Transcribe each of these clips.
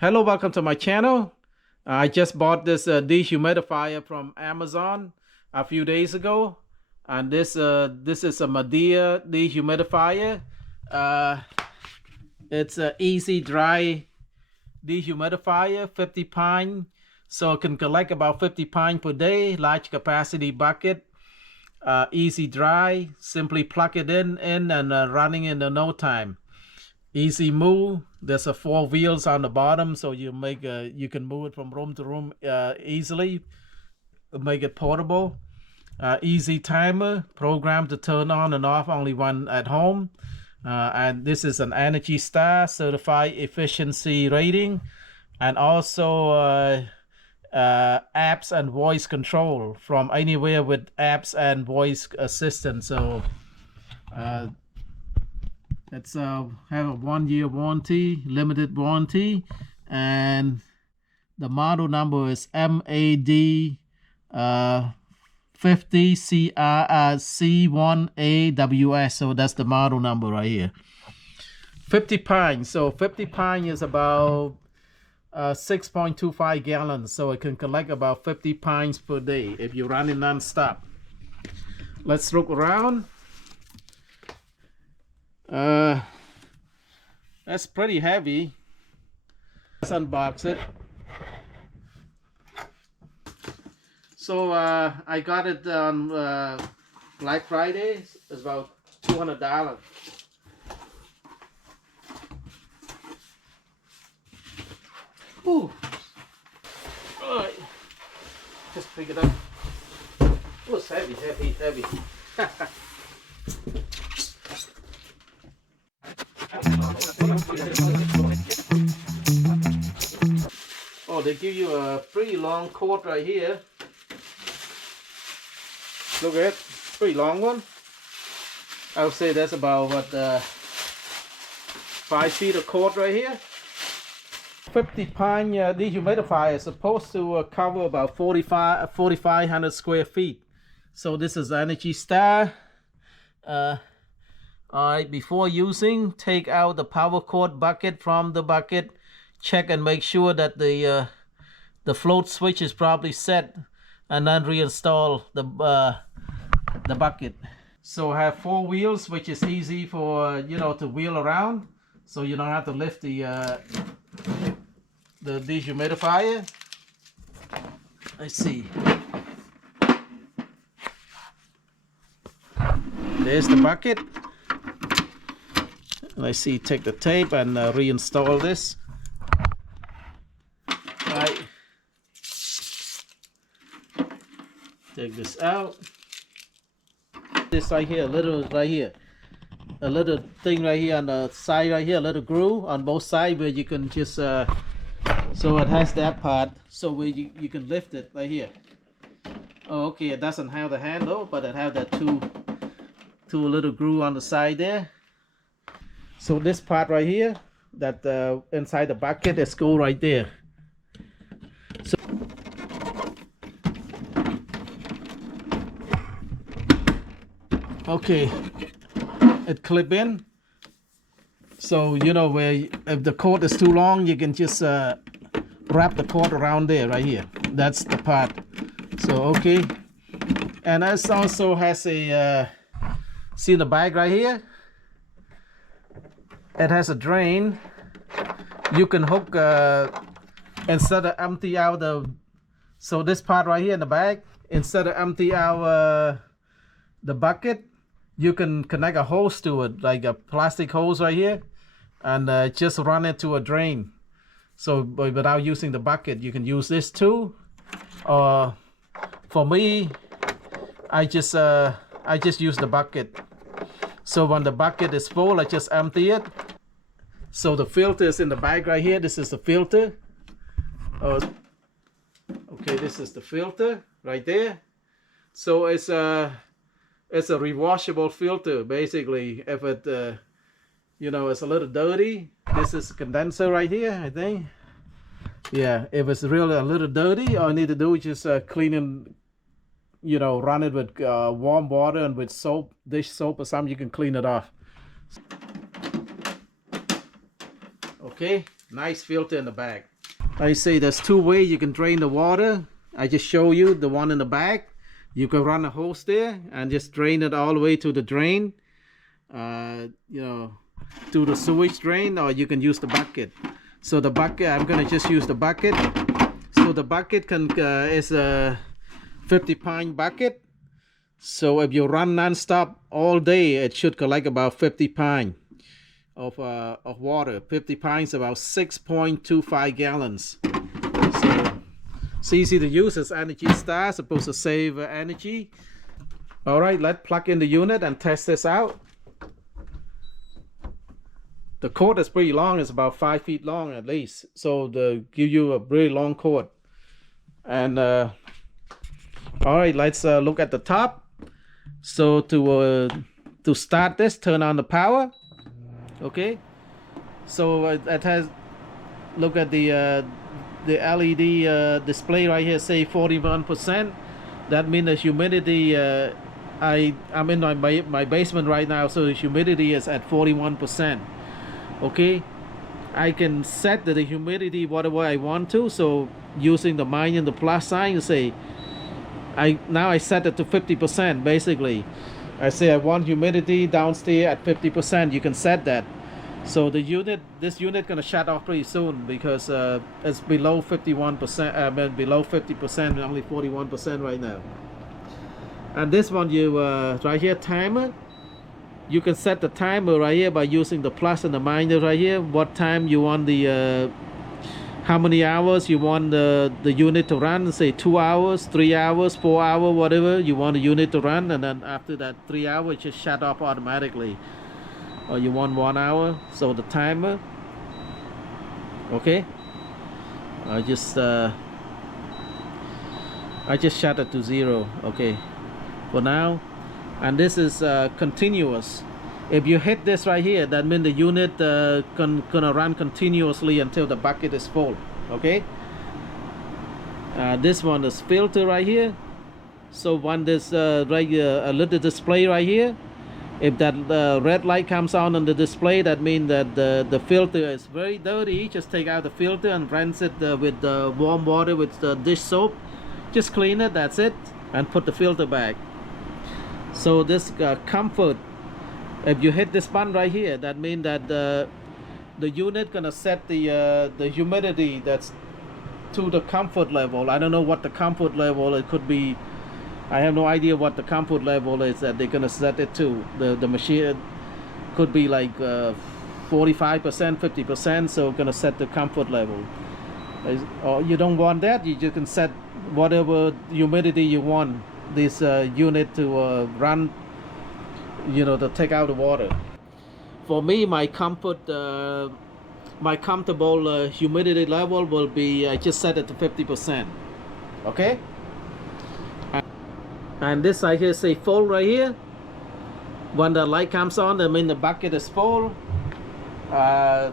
Hello, welcome to my channel. I just bought this dehumidifier from Amazon a few days ago, and this is a Midea Dehumidifier. It's an easy dry dehumidifier, 50 pint, so it can collect about 50 pint per day. Large capacity bucket, easy dry. Simply plug it in and running in no time. Easy move. There's a 4 wheels on the bottom, so you can move it from room to room easily. Make it portable. Easy timer, program to turn on and off, only one at home. And this is an Energy Star certified efficiency rating, and also apps and voice control from anywhere with apps and voice assistant. So it's have a 1-year warranty, limited warranty, and the model number is MAD 50 C1AWS. So that's the model number right here. 50 pints. So 50 pints is about 6.25 gallons. So it can collect about 50 pints per day if you're running non-stop. Let's look around. That's pretty heavy. Let's unbox it. So I got it on Black Friday. It's about $200. Ooh. All right. Just pick it up. Oh, it's heavy, heavy, heavy. Oh, they give you a pretty long cord right here. Look at it, pretty long one. I would say that's about what 5 feet of cord right here. 50 pint dehumidifier is supposed to cover about 4,500 square feet. So this is Energy Star. Alright, before using, take out the power cord bucket from the bucket. Check and make sure that the float switch is properly set, and then reinstall the bucket. So I have 4 wheels, which is easy for to wheel around, so you don't have to lift the dehumidifier. Let's see. There's the bucket. Let's see, take the tape and reinstall this. Right. Take this out. This right here, a little thing right here on the side right here, a little groove on both sides where you can just so it has that part, so where you can lift it right here. Oh, okay, it doesn't have the handle, but it have that two little groove on the side there. So this part right here, that inside the bucket, is go right there. So okay, it clip in. So where if the cord is too long, you can just wrap the cord around there right here. That's the part. So okay, and this also has a see the bag right here. It has a drain. You can hook instead of empty out so this part right here in the bag, instead of empty out the bucket, you can connect a hose to it, like a plastic hose right here, and just run it to a drain. So without using the bucket, you can use this too. For me, I just use the bucket. So when the bucket is full, I just empty it. So the filter is in the bag right here. This is the filter. Okay, this is the filter right there. So it's a rewashable filter basically. If it it's a little dirty, this is a condenser right here, I think. Yeah, if it's really a little dirty, all I need to do is just clean and run it with warm water and with soap, dish soap or something. You can clean it off. Okay, Nice filter in the back. I say there's two ways you can drain the water. I just show you the one in the back. You can run a hose there and just drain it all the way to the drain, you know, to the sewage drain, or you can use the bucket. So the bucket, I'm gonna just use the bucket. So the bucket is a 50-pint bucket. So if you run non-stop all day, it should collect about 50 pints of water. 50 pints, about 6.25 gallons. So it's easy to use. It's Energy Star, supposed to save energy. All right, let's plug in the unit and test this out. The cord is pretty long. It's about 5 feet long at least. So they give you a really long cord. And all right, let's look at the top. So to start this, turn on the power. Okay. So it has, look at the LED display right here, say 41%. That means the humidity, I'm in my basement right now, so the humidity is at 41%. Okay, I can set the humidity whatever I want to. So using the minus and the plus sign, you say now I set it to 50%. Basically I say I want humidity downstairs at 50%. You can set that. So this unit gonna shut off pretty soon because it's below 51%. Below 50%, only 41% right now. And this one, you right here, timer. You can set the timer right here by using the plus and the minus right here. What time you want the how many hours you want the unit to run. Say 2 hours, 3 hours, 4 hours, whatever you want the unit to run. And then after that 3 hours, it just shut off automatically. Or you want 1 hour. So the timer. Okay. I just shut it to 0. Okay. For now. And this is continuous. If you hit this right here, that means the unit gonna run continuously until the bucket is full. Okay. This one is filter right here. So when this right a little display right here, if that red light comes on the display, that means that the filter is very dirty. Just take out the filter and rinse it with warm water with the dish soap. Just clean it. That's it, and put the filter back. So this comfort, if you hit this button right here, that means that the unit gonna set the humidity that's to the comfort level. I don't know what the comfort level it could be. I have no idea what the comfort level is that they're gonna set it to. The machine could be like 45%, 50%. So gonna set the comfort level. Or you don't want that, you just can set whatever humidity you want this unit to run, you know, to take out the water. For me, my comfortable humidity level will be, I just set it to 50%. Okay. And this I here say full right here. When the light comes on, I mean the bucket is full. I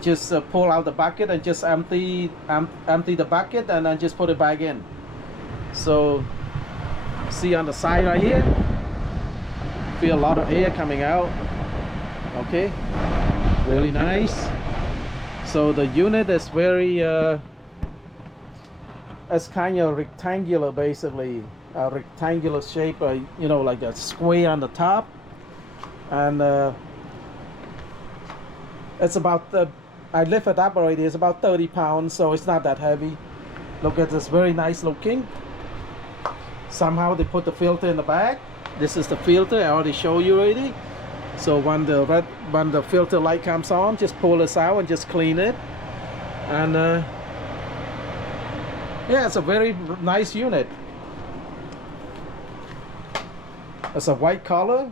just pull out the bucket and just empty the bucket, and then just put it back in. So see on the side right here, feel a lot of air coming out. Okay, really nice. So the unit is very it's kind of rectangular, basically a rectangular shape, you know, like a square on the top. And it's about I lift it up already, it's about 30 pounds, so it's not that heavy. Look at this, very nice looking. Somehow they put the filter in the back. This is the filter, I already showed you already. So when the filter light comes on, just pull this out and just clean it. And yeah, it's a very nice unit. It's a white color,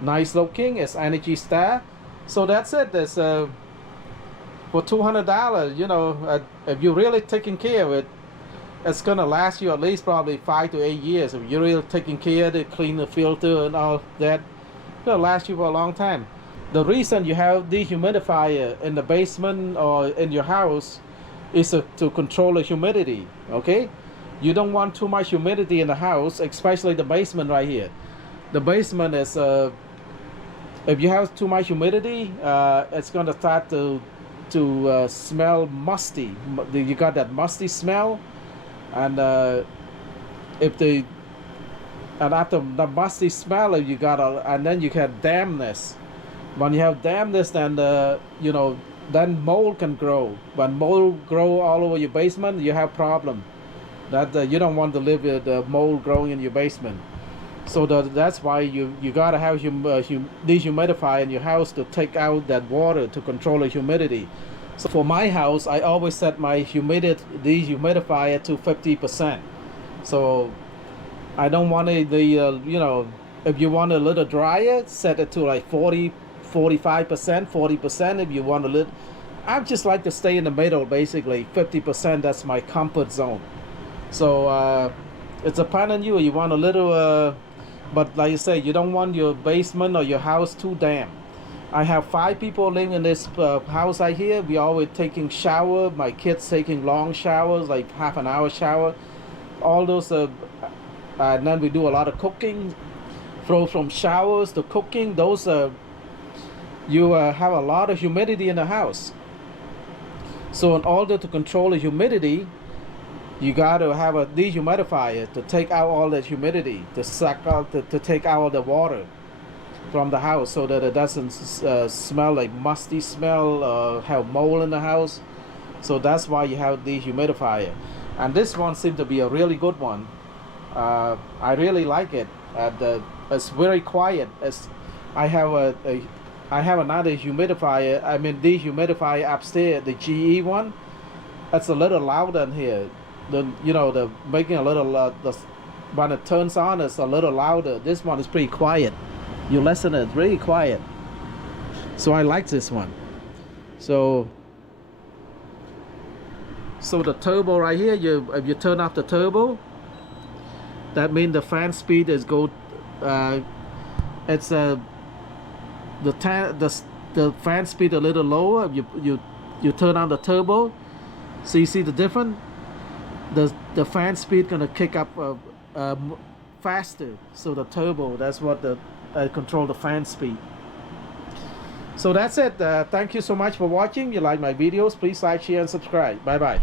nice looking. It's Energy Star. So that's it. It's for $200. You know, if you're really taking care of it, it's gonna last you at least probably 5 to 8 years. If you're really taking care of it, clean the filter and all that, it's gonna last you for a long time. The reason you have dehumidifier in the basement or in your house is to control the humidity. Okay, you don't want too much humidity in the house, especially the basement right here. The basement is if you have too much humidity, it's gonna start to to smell musty. You got that musty smell, and after the musty smell, you got and then you have dampness. When you have dampness, then then mold can grow. When mold grow all over your basement, you have problem. That you don't want to live with mold growing in your basement. So that's why you gotta have dehumidifier in your house to take out that water to control the humidity. So for my house, I always set my dehumidifier to 50%. So I don't want it, if you want a little drier, set it to like 45%, 40%. If you want a little, I just like to stay in the middle, basically 50%. That's my comfort zone. So it's upon on you. You want a little, but like you say, you don't want your basement or your house too damp. I have 5 people living in this house right here. We always taking shower. My kids taking long showers, like half an hour shower. All those, and then we do a lot of cooking. From showers to cooking, those you have a lot of humidity in the house. So in order to control the humidity, you got to have a dehumidifier to take out all the humidity, to suck out, to take out all the water from the house, so that it doesn't smell like musty smell, have mold in the house. So that's why you have dehumidifier. And this one seems to be a really good one. I really like it. It's very quiet. I have another humidifier. I mean dehumidifier upstairs, the GE one. It's a little louder in here. The making a little when it turns on, it's a little louder. This one is pretty quiet. You listen, it's really quiet. So I like this one. So the turbo right here, if you turn off the turbo, that means the fan speed is go. It's the fan speed a little lower. You turn on the turbo. So you see the difference. The fan speed gonna kick up faster. So the turbo, that's what control the fan speed. So that's it. Thank you so much for watching. If you like my videos, please like, share, and subscribe. Bye bye.